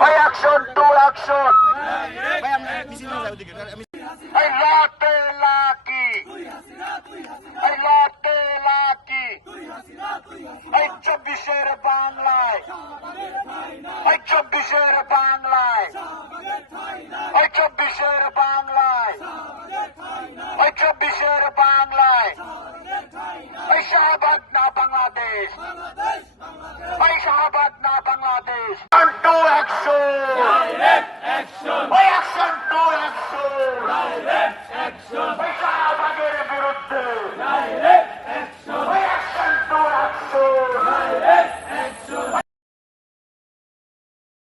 ভাই action to action. এই লাতে lucky, এই লাতে লাকি, এই 24-এর বাংলায়, এই 24-এর বাংলায়, এই 24-এর বাংলায়, এই 24-এর বাংলায়, এই শাহবাগ না বাংলাদেশ, এই শাহবাগ না Bangladesh. To action, action to action,